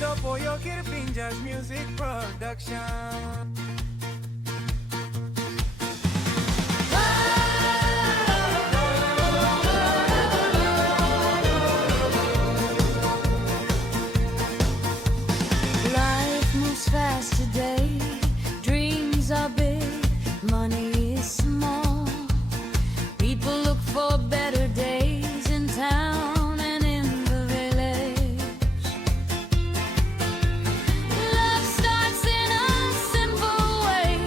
Apoyo Kirpinja's music production. Life moves fast today. Dreams are big, money is small. People look for better days in town and in the village. Love starts in a simple way,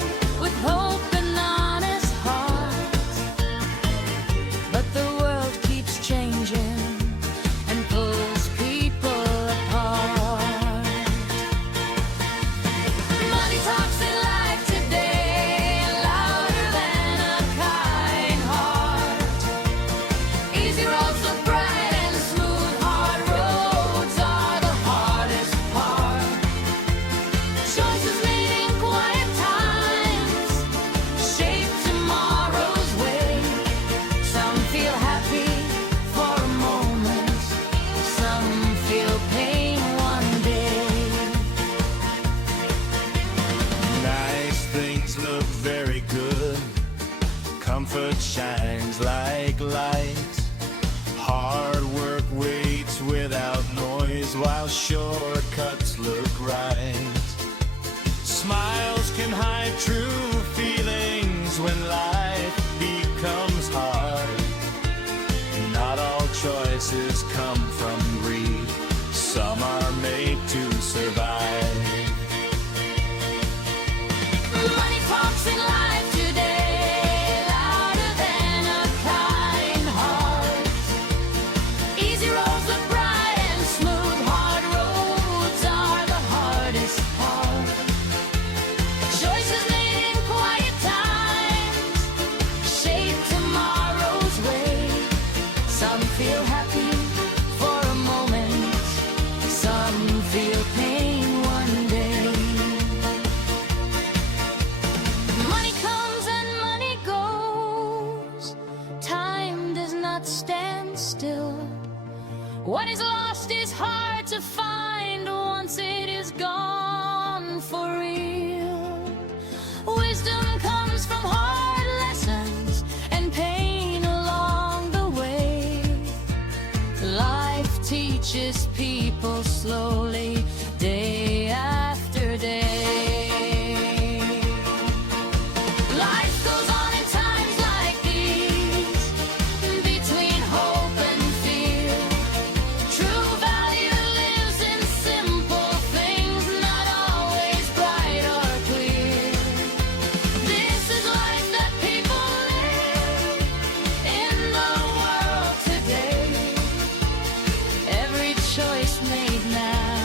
with hope and honest hearts. But the world keeps changing and pulls people apart. Money talks in life today, louder than a kind heart. Easy roads look bright and smooth, hard roads are the hardest part. Choices made in quiet times shape tomorrow's way. Some feel happy for a moment, some feel pain one day. Nice things look very good. Comfort shines like light. Hard work waits without noise, while shortcuts look right. Smiles can hide true feelings when life becomes hard. Not all choices come from greed. Some are made to survive. Money talks in life today, louder than a kind heart. Easy roads look bright and smooth, hard roads are the hardest part. Choices made in quiet times shape tomorrow's way. Some feel happy for a moment, some feel pain one day. Money comes and money goes. Time does not stand still. What is lost is hard to find once it is gone for real. Wisdom comes from hard lessons and pain along the way. Life teaches people slowly, day after day. Life goes on in times like these, between hope and fear. True value lives in simple things, not always bright or clear. This is life that people live in the world today. Every choice made now